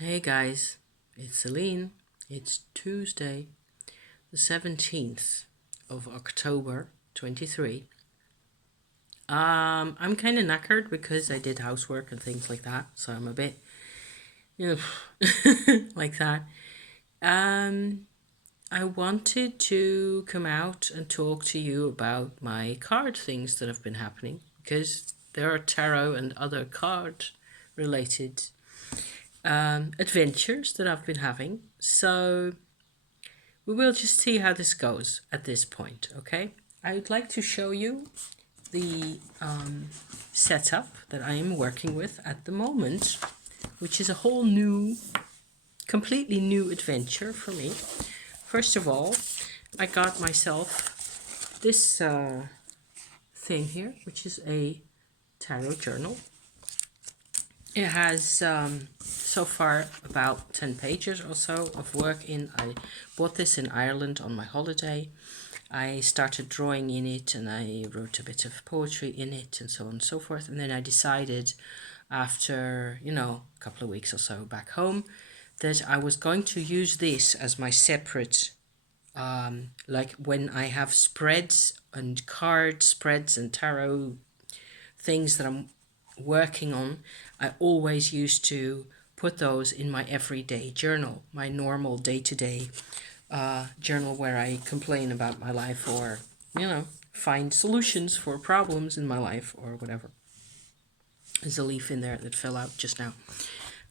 Hey guys, it's Celine. It's Tuesday, the 17th of October 23. I'm kind of knackered because I did housework and things like that, so I'm a bit, you know, like that. Um, I wanted to come out and talk to you about my card things that have been happening because there are tarot and other card related adventures that I've been having. So we will just see how this goes at this point, okay? I would like to show you the setup that I am working with at the moment, which is a whole new, completely new adventure for me. First of all, I got myself this thing here, which is a tarot journal. It has so far about 10 pages or so of work in. I bought this in Ireland on my holiday. I started drawing in it and I wrote a bit of poetry in it and so on and so forth. And then I decided after, a couple of weeks or so back home that I was going to use this as my separate, like when I have spreads and card spreads and tarot things that I'm working on, I always used to put those in my everyday journal, my normal day-to-day journal where I complain about my life or, find solutions for problems in my life or whatever. There's a leaf in there that fell out just now.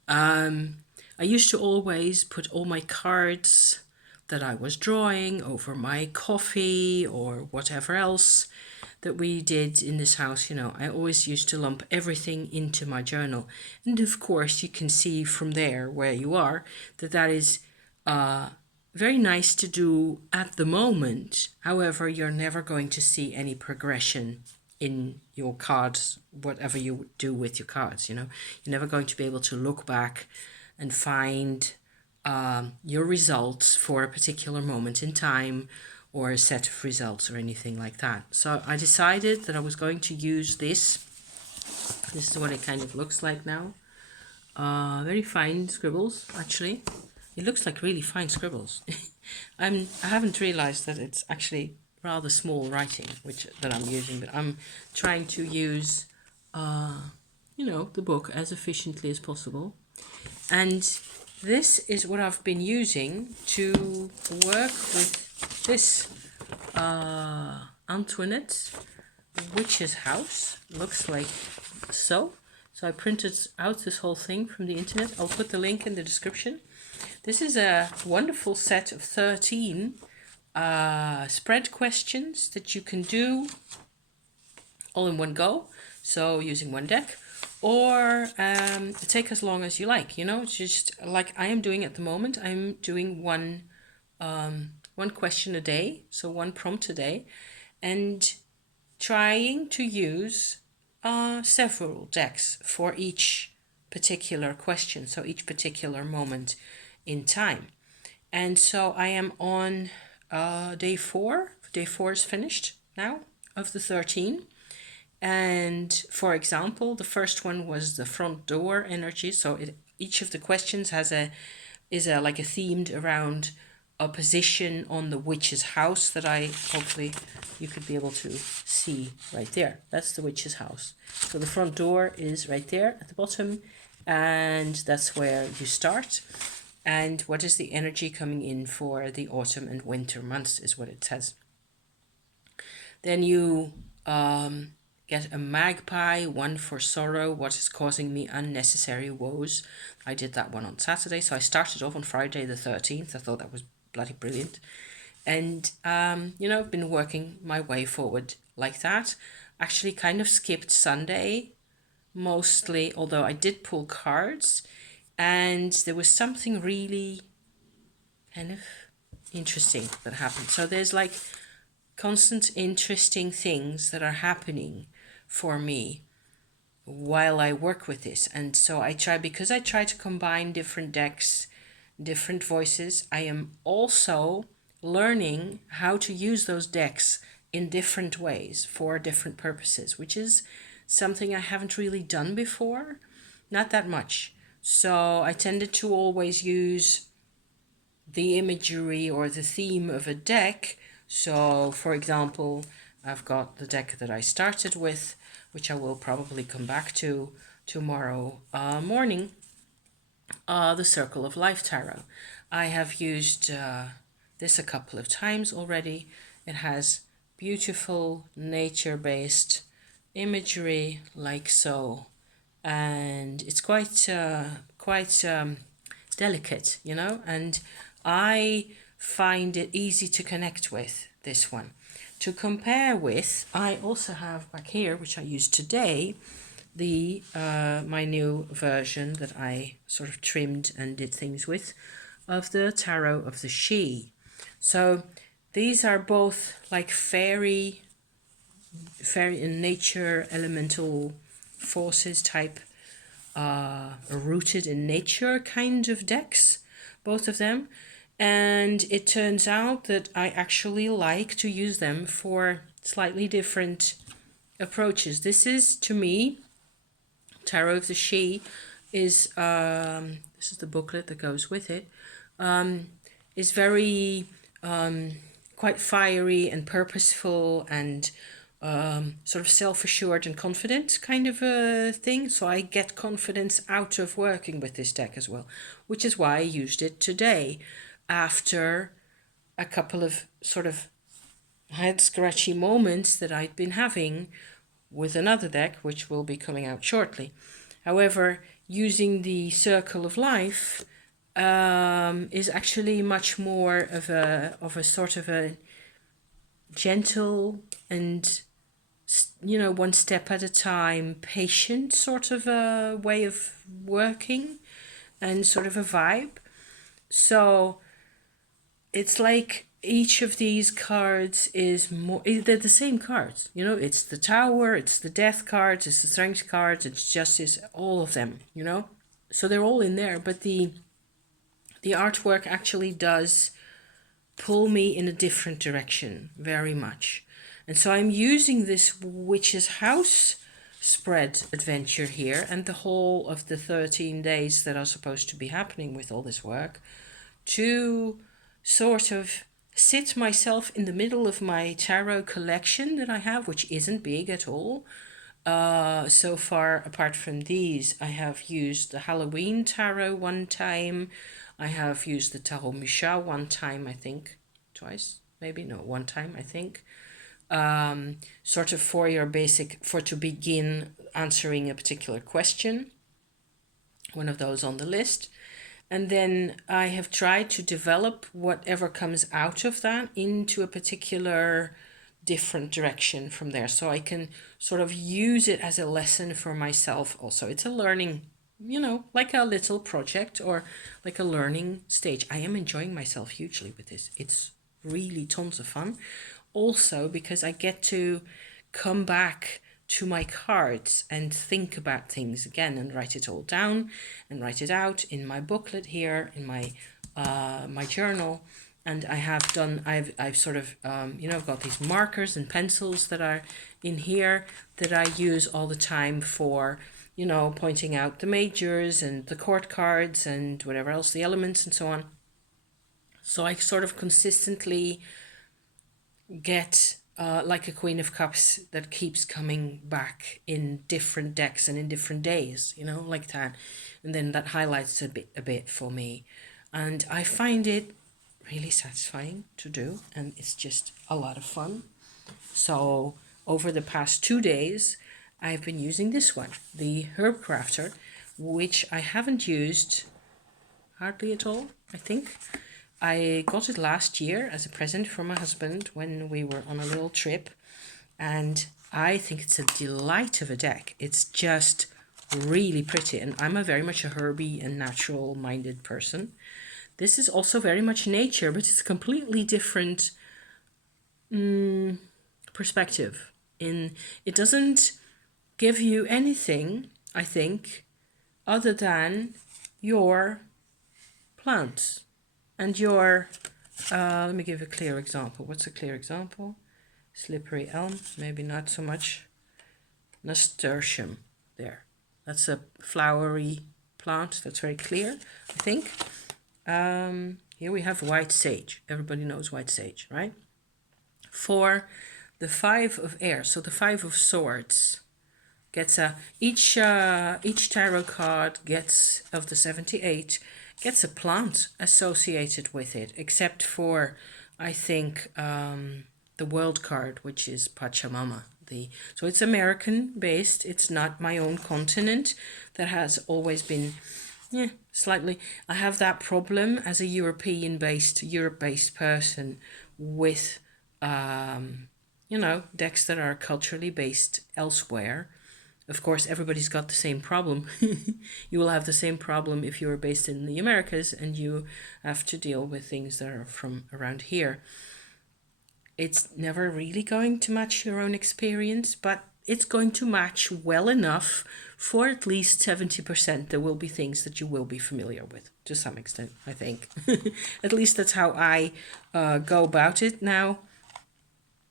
I used to always put all my cards that I was drawing over my coffee or whatever else that we did in this house. I always used to lump everything into my journal. And of course, you can see from there where you are that is very nice to do at the moment. However, you're never going to see any progression in your cards, whatever you do with your cards. You're never going to be able to look back and find your results for a particular moment in time or a set of results or anything like that. So I decided that I was going to use this. This is what it kind of looks like now. Very fine scribbles, actually. It looks like really fine scribbles. I haven't realized that it's actually rather small writing that I'm using, but I'm trying to use the book as efficiently as possible. And this is what I've been using to work with this Antoinette Witch's House. Looks like so. So I printed out this whole thing from the internet. I'll put the link in the description. This is a wonderful set of 13 spread questions that you can do all in one go. So using one deck, or take as long as you like. It's just like I am doing at the moment. I'm doing one question a day, so one prompt a day, and trying to use several decks for each particular question, so each particular moment in time. And so I am on day 4. Day 4 is finished now of the 13. And for example, the first one was the front door energy. So each of the questions is like a themed around a position on the witch's house that hopefully you could be able to see right there. That's the witch's house. So the front door is right there at the bottom, and that's where you start. And what is the energy coming in for the autumn and winter months is what it says. Then you get a magpie, one for sorrow, what is causing me unnecessary woes. I did that one on Saturday, so I started off on Friday the 13th. I thought that was bloody brilliant. And, I've been working my way forward like that. Actually kind of skipped Sunday, mostly, although I did pull cards. And there was something really kind of interesting that happened. So there's like constant interesting things that are happening for me while I work with this. And so because I try to combine different decks, different voices, I am also learning how to use those decks in different ways for different purposes, which is something I haven't really done before, not that much. So I tended to always use the imagery or the theme of a deck. So for example, I've got the deck that I started with, which I will probably come back to tomorrow morning, the Circle of Life Tarot. I have used this a couple of times already. It has beautiful nature-based imagery like so, and it's quite delicate, you know, and I find it easy to connect with this one. To compare with, I also have back here, which I used today, the my new version that I sort of trimmed and did things with, of the Tarot of the She. So these are both like fairy in nature, elemental forces type, rooted in nature kind of decks, both of them. And it turns out that I actually like to use them for slightly different approaches. This is, to me, Tarot of the She is, this is the booklet that goes with it, is very quite fiery and purposeful and sort of self-assured and confident kind of a thing. So I get confidence out of working with this deck as well, which is why I used it today after a couple of sort of head scratchy moments that I'd been having with another deck, which will be coming out shortly. However, using the Circle of Life is actually much more of a sort of a gentle and, you know, one step at a time, patient sort of a way of working and sort of a vibe. So it's like each of these cards is more, they're the same cards, you know, it's the Tower, it's the Death cards, it's the Strength cards, it's Justice, all of them, you know, so they're all in there, but the artwork actually does pull me in a different direction very much. And so I'm using this Witch's House spread adventure here and the whole of the 13 days that are supposed to be happening with all this work to sort of sit myself in the middle of my tarot collection that I have, which isn't big at all. So far, apart from these, I have used the Halloween tarot one time. I have used the Tarot Micha one time, I think. Twice, maybe? No, one time, I think. Sort of for your basic, for to begin answering a particular question. One of those on the list. And then I have tried to develop whatever comes out of that into a particular different direction from there. So I can sort of use it as a lesson for myself also. It's a learning, you know, like a little project or like a learning stage. I am enjoying myself hugely with this. It's really tons of fun. Also because I get to come back to my cards and think about things again and write it all down and write it out in my booklet here in my my journal. And I have done, I've sort of you know, got these markers and pencils that are in here that I use all the time for, you know, pointing out the majors and the court cards and whatever else, the elements and so on. So I sort of consistently get like a Queen of Cups that keeps coming back in different decks and in different days, you know, like that. And then that highlights a bit for me. And I find it really satisfying to do, and it's just a lot of fun. So over the past 2 days, I've been using this one, the Herb Crafter, which I haven't used hardly at all, I think. I got it last year as a present from my husband when we were on a little trip, and I think it's a delight of a deck. It's just really pretty, and I'm a very much a herby and natural minded person. This is also very much nature, but it's a completely different perspective. It doesn't give you anything, I think, other than your plants and your, let me give a clear example. What's a clear example? Slippery elm, maybe not so much. Nasturtium, there. That's a flowery plant. That's very clear, I think. Here we have white sage. Everybody knows white sage, right? For the 5 of air, so the 5 of swords gets each tarot card gets, of the 78, gets a plant associated with it, except for, I think, the world card, which is Pachamama. So it's American based. It's not my own continent. That has always been, slightly. I have that problem as a Europe-based person with, decks that are culturally based elsewhere. Of course, everybody's got the same problem. You will have the same problem if you're based in the Americas and you have to deal with things that are from around here. It's never really going to match your own experience, but it's going to match well enough for at least 70%. There will be things that you will be familiar with to some extent, I think. At least that's how I go about it now.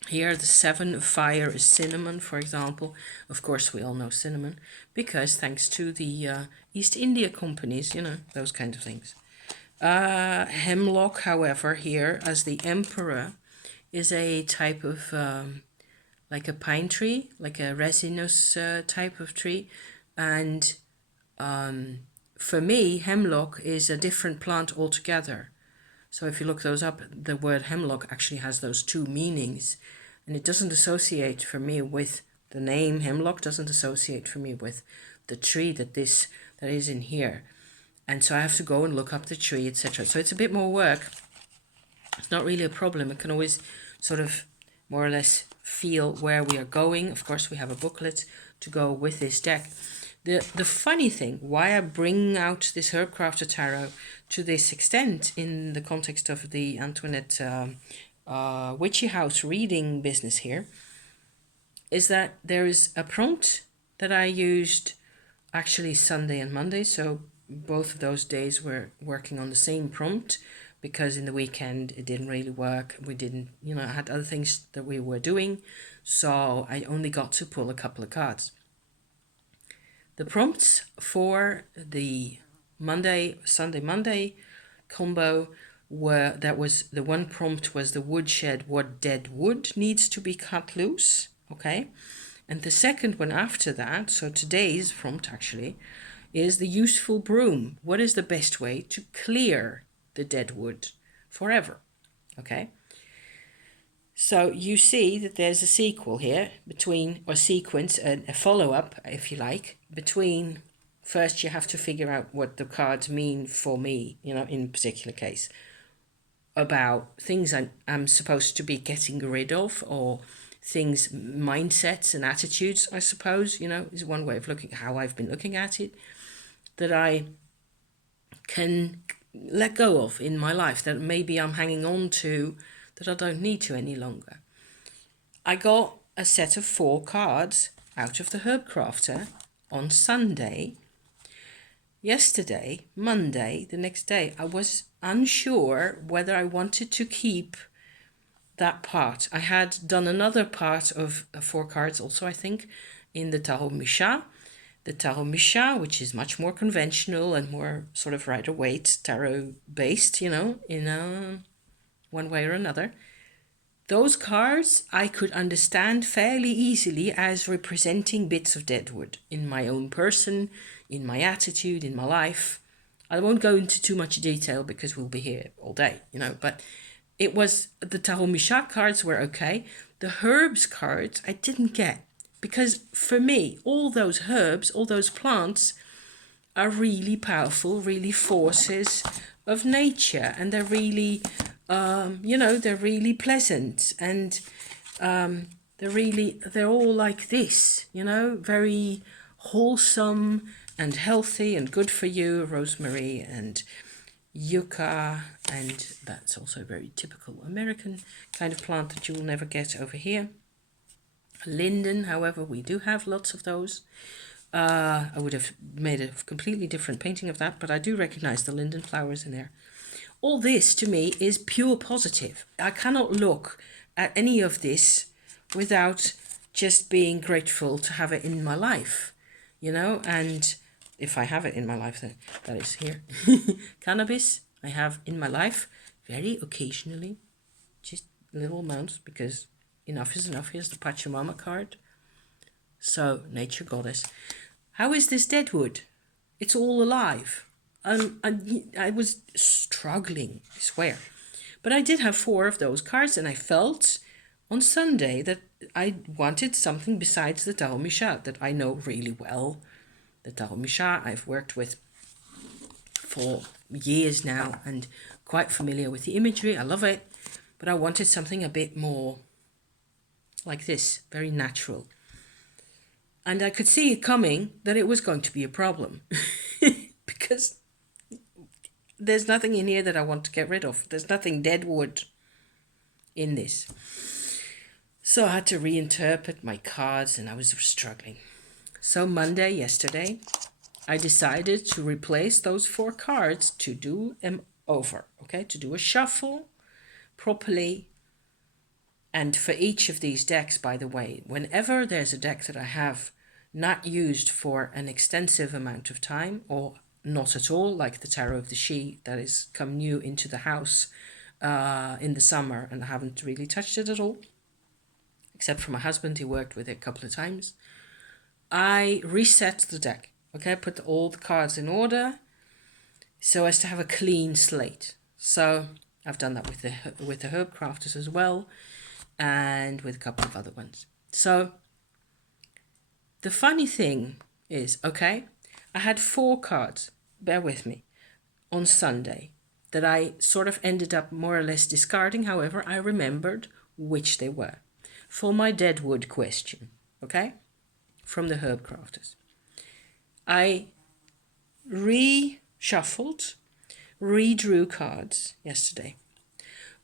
Here, the 7 of fire is cinnamon, for example. Of course, we all know cinnamon, because thanks to the East India companies, those kind of things. Hemlock, however, here, as the emperor, is a type of, like a pine tree, like a resinous type of tree. And for me, hemlock is a different plant altogether. So if you look those up, the word hemlock actually has those two meanings. And it doesn't associate for me with the name hemlock, doesn't associate for me with the tree that is in here. And so I have to go and look up the tree, etc. So it's a bit more work. It's not really a problem. I can always sort of more or less feel where we are going. Of course, we have a booklet to go with this deck. The funny thing, why I bring out this Herbcrafter Tarot to this extent in the context of the Antoinette Wytchy House reading business here, is that there is a prompt that I used actually Sunday and Monday. So both of those days we're working on the same prompt, because in the weekend it didn't really work. We didn't, I had other things that we were doing. So I only got to pull a couple of cards. The prompts for the Sunday-Monday combo the one prompt was the woodshed, what dead wood needs to be cut loose, okay? And the second one after that, so today's prompt actually, is the useful broom. What is the best way to clear the dead wood forever, okay? So you see that there's a sequel here a follow-up, if you like, between first you have to figure out what the cards mean for me, in a particular case, about things I'm supposed to be getting rid of, or things, mindsets and attitudes, I suppose, is one way of looking, how I've been looking at it, that I can let go of in my life, that maybe I'm hanging on to, that I don't need to any longer. I got a set of 4 cards out of the Herbcrafter on Sunday. Yesterday, Monday, the next day, I was unsure whether I wanted to keep that part. I had done another part of 4 cards also, I think, in the Tarot Misha. The Tarot Misha, which is much more conventional and more sort of Rider-Waite tarot based, in one way or another. Those cards I could understand fairly easily as representing bits of deadwood in my own person, in my attitude, in my life. I won't go into too much detail because we'll be here all day, but it was, the Tarot Misha cards were okay. The herbs cards I didn't get, because for me, all those herbs, all those plants are really powerful, really forces of nature, and they're really, they're really pleasant, and they're all like this, very wholesome and healthy and good for you. Rosemary and yucca, and that's also a very typical American kind of plant that you will never get over here. Linden, however, we do have lots of those. I would have made a completely different painting of that, but I do recognize the linden flowers in there. All this to me is pure positive. I cannot look at any of this without just being grateful to have it in my life, and if I have it in my life, that is here. Cannabis I have in my life very occasionally, just little amounts, because enough is enough. Here's the Pachamama card. So, nature goddess. How is this deadwood? It's all alive. I was struggling, I swear. But I did have 4 of those cards, and I felt on Sunday that I wanted something besides the Dao Misha that I know really well. The Dao Misha I've worked with for years now and quite familiar with the imagery. I love it. But I wanted something a bit more like this, very natural. And I could see it coming that it was going to be a problem because there's nothing in here that I want to get rid of. There's nothing deadwood in this. So I had to reinterpret my cards and I was struggling. So Monday, yesterday, I decided to replace those 4 cards to do them over, okay? To do a shuffle properly. And for each of these decks, by the way, whenever there's a deck that I have not used for an extensive amount of time or not at all, like the Tarot of the She that has come new into the house in the summer, and I haven't really touched it at all, except for my husband, who worked with it a couple of times, I reset the deck. Okay, I put all the cards in order so as to have a clean slate. So I've done that with the Herb Crafters as well, and with a couple of other ones. So the funny thing is, okay, I had 4 cards, bear with me, on Sunday that I sort of ended up more or less discarding. However, I remembered which they were for my deadwood question, okay, from the Herb Crafters. I reshuffled, redrew cards yesterday.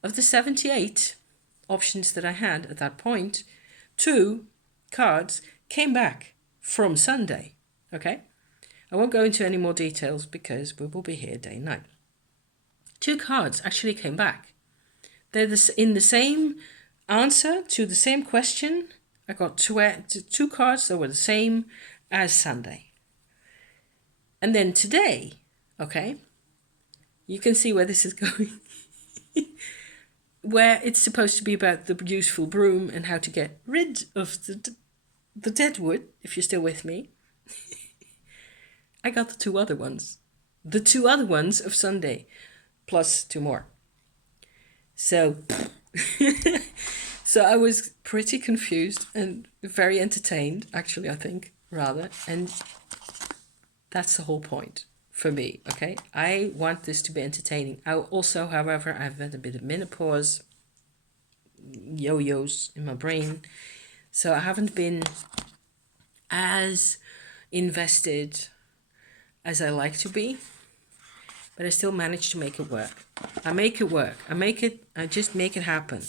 Of the 78 options that I had at that point, 2 cards came back from Sunday, okay? I won't go into any more details because we will be here day and night. 2 cards actually came back. They're in the same answer to the same question. I got 2 cards that were the same as Sunday. And then today, okay, you can see where this is going. Where it's supposed to be about the useful broom and how to get rid of the deadwood, if you're still with me. I got the 2 other ones. The 2 other ones of Sunday, plus 2 more. So, so I was pretty confused and very entertained, actually, I think, rather. And that's the whole point for me, okay? I want this to be entertaining. I also, however, I've had a bit of menopause, yo-yos in my brain. So I haven't been as invested as I like to be, but I still manage to make it work. I make it work. I just make it happen,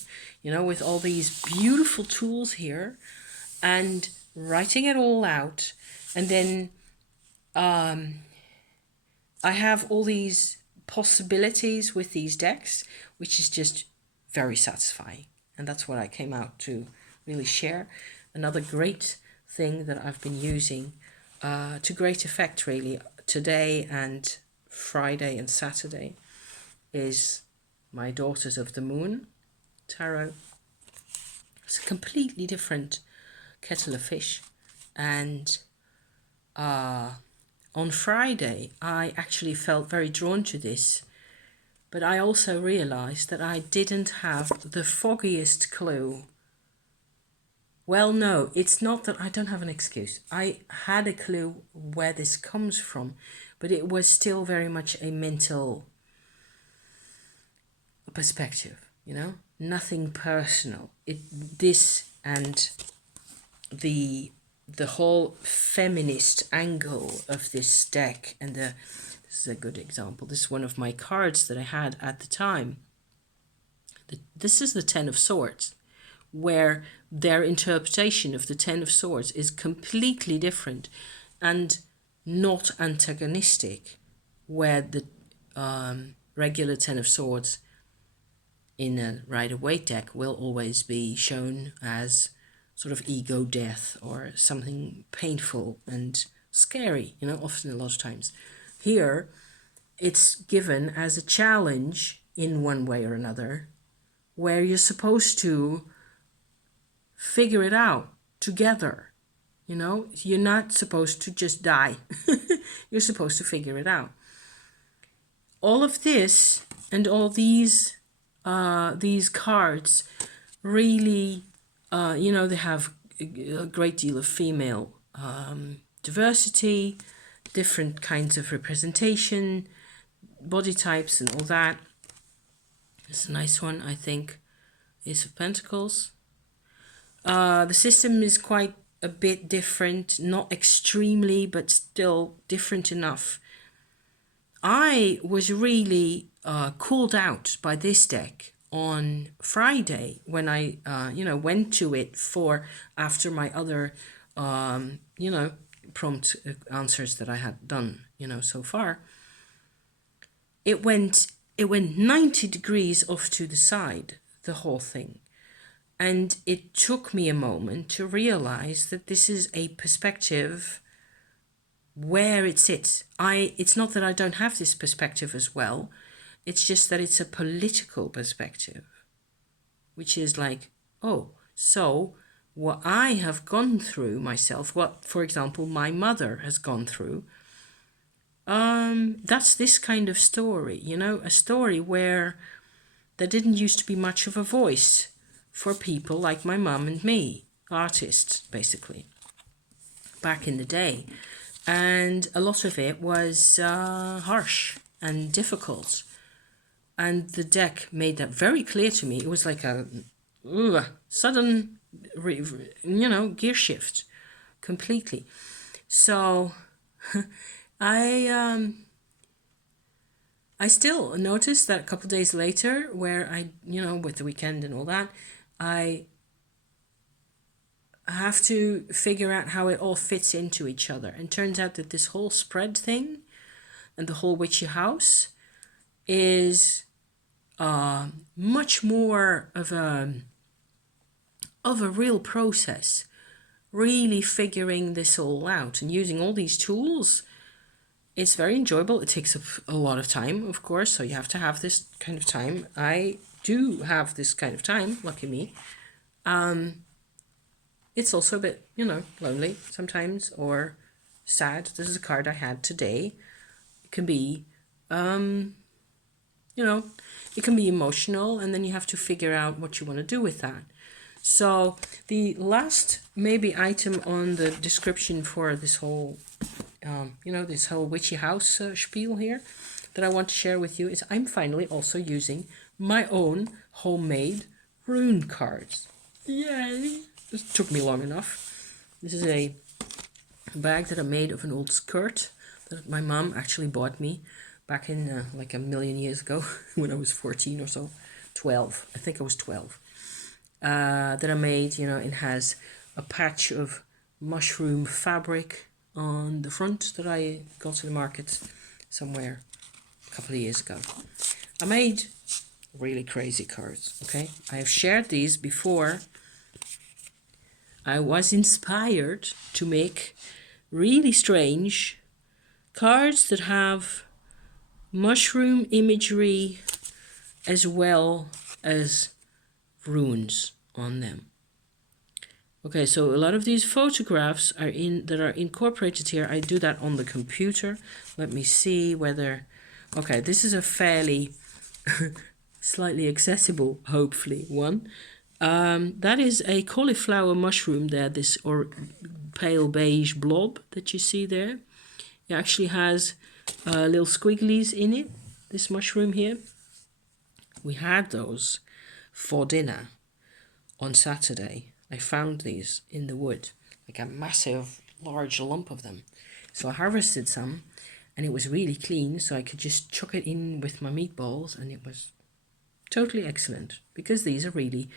with all these beautiful tools here and writing it all out. And then I have all these possibilities with these decks, which is just very satisfying. And that's what I came out to really share. Another great thing that I've been using to great effect, really, today and Friday and Saturday is my Daughters of the Moon tarot. It's a completely different kettle of fish. And on Friday, I actually felt very drawn to this, but I also realized that I didn't have the foggiest clue. Well, no, it's not that I don't have an excuse. I had a clue where this comes from, but it was still very much a mental perspective, nothing personal. This and the whole feminist angle of this deck, and this is a good example. This is one of my cards that I had at the time. This is the 10 of Swords, where their interpretation of the 10 of Swords is completely different and not antagonistic, where the regular 10 of Swords in a Rider-Waite deck will always be shown as sort of ego death or something painful and scary, you know, often a lot of times. Here, it's given as a challenge in one way or another, where you're supposed to figure it out together. You know, you're not supposed to just die. You're supposed to figure it out. All of this and all these cards really, you know, they have a great deal of female diversity, different kinds of representation, body types and all that. It's a nice one, I think. Ace of Pentacles. The system is quite a bit different, not extremely, but still different enough. I was really called out by this deck on Friday when I, you know, went to it for after my other, you know, prompt answers that I had done, you know, so far. It went 90 degrees off to the side, the whole thing. And it took me a moment to realize that this is a perspective where it sits. It's not that I don't have this perspective as well. It's just that it's a political perspective, which is like, oh, so what I have gone through myself, what, for example, my mother has gone through, that's this kind of story, you know, a story where there didn't used to be much of a voice for people like my mum and me, artists, basically, back in the day. And a lot of it was harsh and difficult. And the deck made that very clear to me. It was like a sudden, you know, gear shift completely. So I still noticed that a couple of days later, where I, you know, with the weekend and all that, I have to figure out how it all fits into each other. And turns out that this whole spread thing and the whole Wytchy house is much more of a real process, really figuring this all out and using all these tools. It's very enjoyable. It takes a lot of time, of course, so you have to have this kind of time. I do have this kind of time, lucky me. It's also a bit, you know, lonely sometimes, or sad. This is a card I had today. It can be, you know, it can be emotional, and then you have to figure out what you want to do with that. So the last maybe item on the description for this whole, you know, this whole Wytchy house spiel here that I want to share with you is I'm finally also using my own homemade rune cards. Yay! This took me long enough. This is a bag that I made of an old skirt that my mom actually bought me back in like a million years ago when I was 14 or so. 12. I think I was 12. That I made, you know, it has a patch of mushroom fabric on the front that I got to the market somewhere a couple of years ago. I made really crazy cards, okay? I have shared these before. I was inspired to make really strange cards that have mushroom imagery as well as runes on them. Okay, so a lot of these photographs are incorporated here. I do that on the computer. Let me see whether... Okay, this is a fairly slightly accessible, hopefully, one. That is a cauliflower mushroom there, this or pale beige blob that you see there. It actually has little squigglies in it, this mushroom here. We had those for dinner on Saturday. I found these in the wood, like a massive, large lump of them. So I harvested some, and it was really clean, so I could just chuck it in with my meatballs, and it was totally excellent, because these are really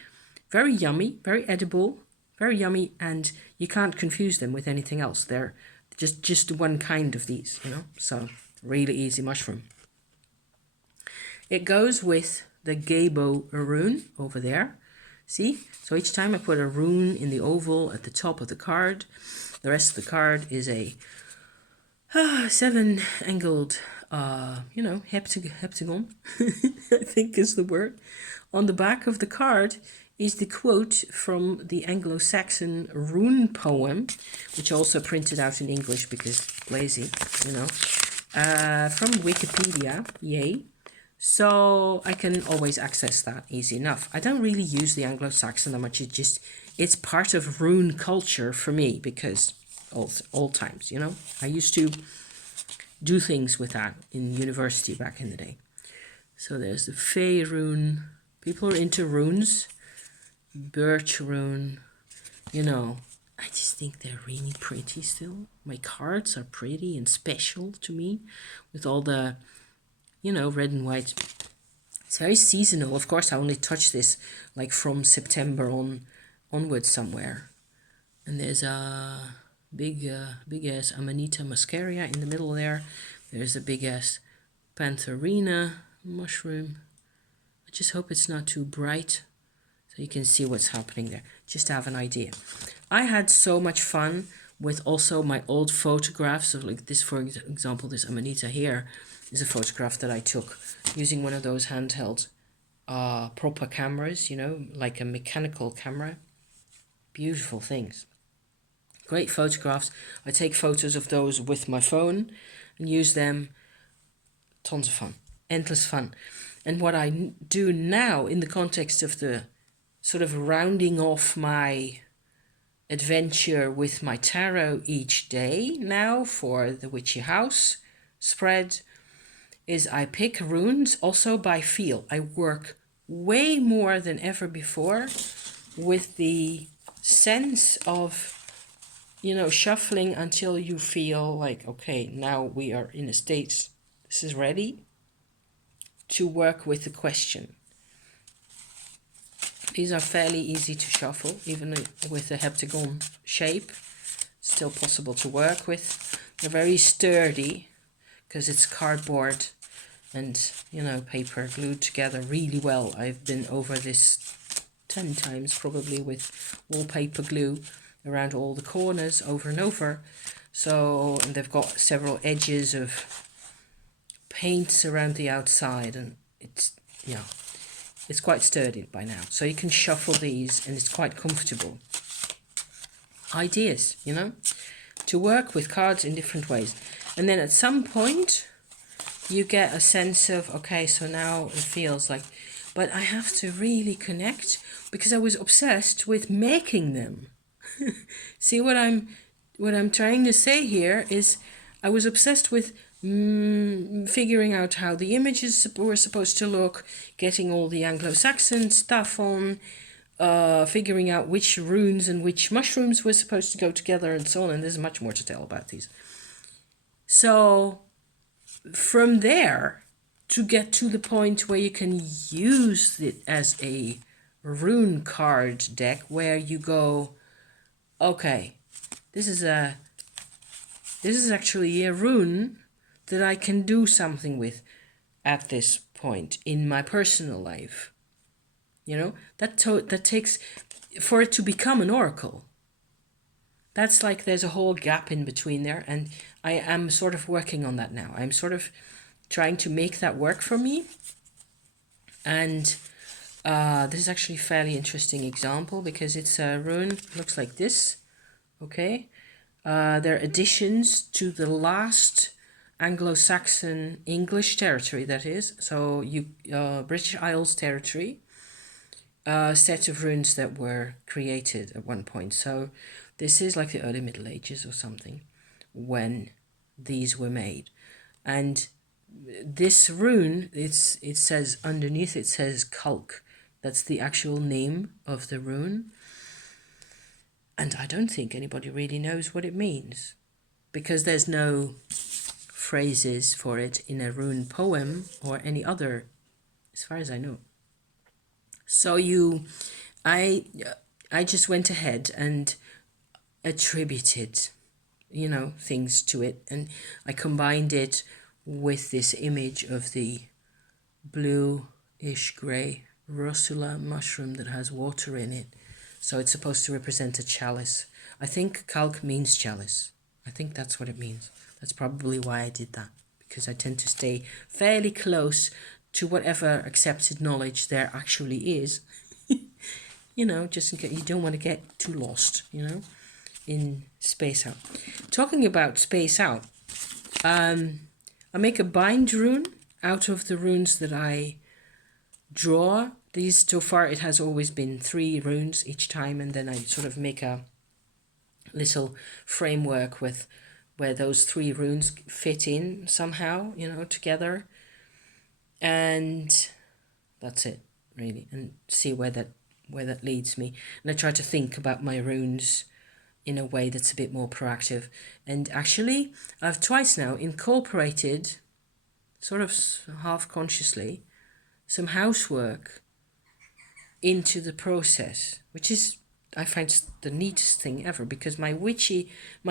very yummy, very edible, very yummy, and you can't confuse them with anything else. They're just one kind of these, you know, so really easy mushroom. It goes with the Gabo rune over there. See? So each time I put a rune in the oval at the top of the card. The rest of the card is a Seven-angled, heptagon, I think is the word. On the back of the card is the quote from the Anglo-Saxon rune poem, which I also printed out in English because lazy, from Wikipedia, yay. So I can always access that easy enough. I don't really use the Anglo-Saxon that much. It's part of rune culture for me because old times, I used to do things with that in university back in the day. So there's the Fey rune. People are into runes. Birch rune. I just think they're really pretty still. My cards are pretty and special to me with all the, red and white. It's very seasonal. Of course, I only touch this like from September onwards somewhere. And there's a big ass Amanita muscaria in the middle there. There's a big ass Pantherina mushroom. I just hope it's not too bright so you can see what's happening there. Just to have an idea. I had so much fun with also my old photographs of like this, for example, this Amanita here is a photograph that I took using one of those handheld proper cameras, like a mechanical camera. Beautiful things. Great photographs. I take photos of those with my phone and use them. Tons of fun. Endless fun. And what I do now in the context of the sort of rounding off my adventure with my tarot each day now for the Wytchy House spread is I pick runes also by feel. I work way more than ever before with the sense of, shuffling until you feel like, okay, now we are in a state, this is ready to work with the question. These are fairly easy to shuffle, even with a heptagon shape. Still possible to work with. They're very sturdy because it's cardboard and, paper glued together really well. I've been over this 10 times probably with wallpaper glue around all the corners over and over. So, and they've got several edges of paints around the outside, and it's quite sturdy by now. So you can shuffle these and it's quite comfortable. Ideas, to work with cards in different ways. And then at some point you get a sense of, okay, so now it feels like, but I have to really connect because I was obsessed with making them. See what I'm trying to say here is I was obsessed with figuring out how the images were supposed to look, getting all the Anglo-Saxon stuff on, figuring out which runes and which mushrooms were supposed to go together and so on. And there's much more to tell about these. So from there, to get to the point where you can use it as a rune card deck where you go, okay, this is actually a rune that I can do something with at this point in my personal life. That takes, for it to become an oracle. That's like there's a whole gap in between there, and I am sort of working on that now. I'm sort of trying to make that work for me. And this is actually a fairly interesting example because it's a rune, looks like this. Okay. They're additions to the last Anglo-Saxon English territory, that is. So British Isles territory, set of runes that were created at one point. So this is like the early Middle Ages or something when these were made. And this rune, it says underneath, it says Kalk. That's the actual name of the rune. And I don't think anybody really knows what it means because there's no phrases for it in a rune poem or any other, as far as I know. So I just went ahead and attributed, things to it, and I combined it with this image of the bluish grey Russula mushroom that has water in it. So it's supposed to represent a chalice. I think Kalk means chalice. I think that's what it means. That's probably why I did that, because I tend to stay fairly close to whatever accepted knowledge there actually is. Just in case you don't want to get too lost, in Space Out. Talking about Space Out, I make a bind rune out of the runes that I draw. These, so far, it has always been 3 runes each time, and then I sort of make a little framework with where those 3 runes fit in somehow, together. And that's it, really, and see where that leads me. And I try to think about my runes in a way that's a bit more proactive. And actually, I've twice now incorporated, sort of half consciously, some housework into the process, which is, I find, the neatest thing ever, because my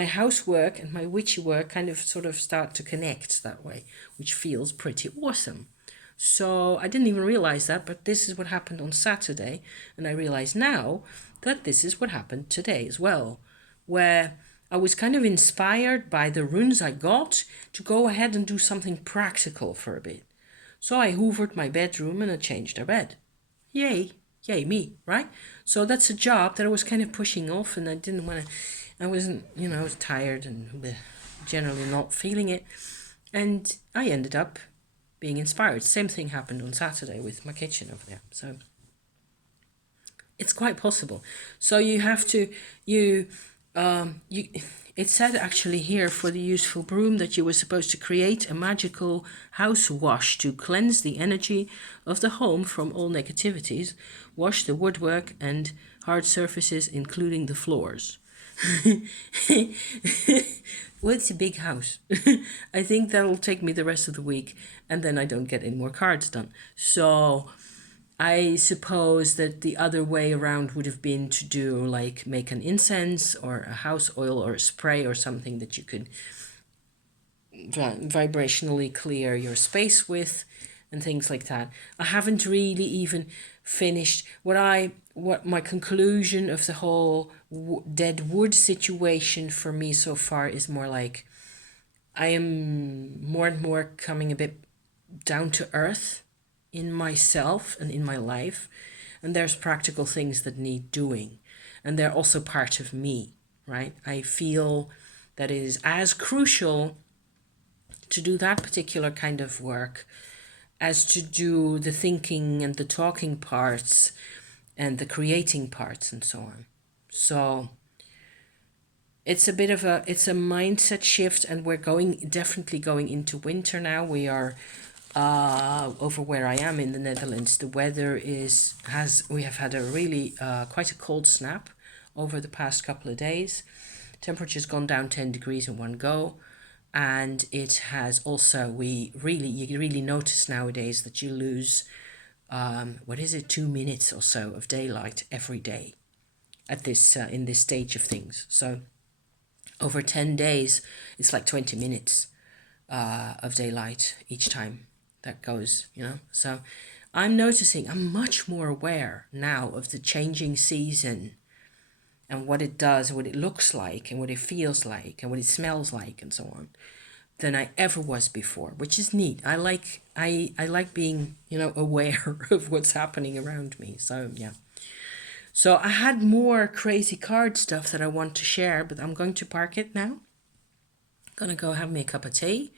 housework and my witchy work kind of sort of start to connect that way, which feels pretty awesome. So I didn't even realize that, but this is what happened on Saturday, and I realize now that this is what happened today as well, where I was kind of inspired by the runes I got to go ahead and do something practical for a bit. So I hoovered my bedroom and I changed our bed. Yay me, right? So that's a job that I was kind of pushing off, and I didn't want to, I wasn't, I was tired and generally not feeling it. And I ended up being inspired. Same thing happened on Saturday with my kitchen over there. So it's quite possible. So you have to, it said actually here for the useful broom that you were supposed to create a magical house wash to cleanse the energy of the home from all negativities, wash the woodwork and hard surfaces, including the floors. Well, it's a big house. I think that'll take me the rest of the week, and then I don't get any more cards done. So I suppose that the other way around would have been to do, like, make an incense or a house oil or a spray or something that you could vibrationally clear your space with and things like that. I haven't really even finished what my conclusion of the whole dead wood situation for me so far is more like I am more and more coming a bit down to earth in myself and in my life, and there's practical things that need doing, and they're also part of me, right? I feel that it is as crucial to do that particular kind of work as to do the thinking and the talking parts and the creating parts and so on. So it's a bit of it's a mindset shift, and we're definitely going into winter now. We are over where I am in the Netherlands. The weather we have had a really quite a cold snap over the past couple of days. Temperature's gone down 10 degrees in one go. And it has also, you really notice nowadays that you lose, 2 minutes or so of daylight every day at this, in this stage of things. So over 10 days, it's like 20 minutes of daylight each time that goes, So I'm noticing, I'm much more aware now of the changing season and what it does, what it looks like, and what it feels like, and what it smells like, and so on, than I ever was before, which is neat. I like being, aware of what's happening around me. So yeah. So I had more crazy card stuff that I want to share, but I'm going to park it now. Gonna go have me a cup of tea.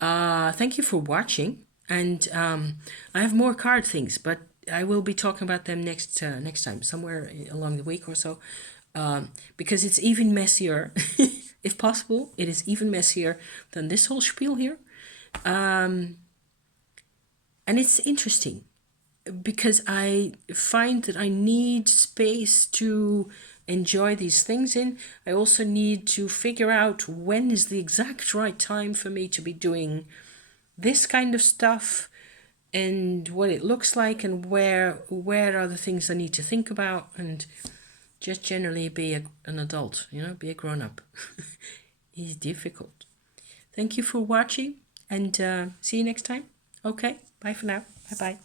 Thank you for watching, and I have more card things, but I will be talking about them next time, somewhere along the week or so, because it's even messier. If possible, it is even messier than this whole spiel here, and it's interesting because I find that I need space to enjoy these things in. I also need to figure out when is the exact right time for me to be doing this kind of stuff, and what it looks like, and where are the things I need to think about, and just generally be an adult, be a grown-up. It's difficult. Thank you for watching, and see you next time. Okay, bye for now. Bye-bye.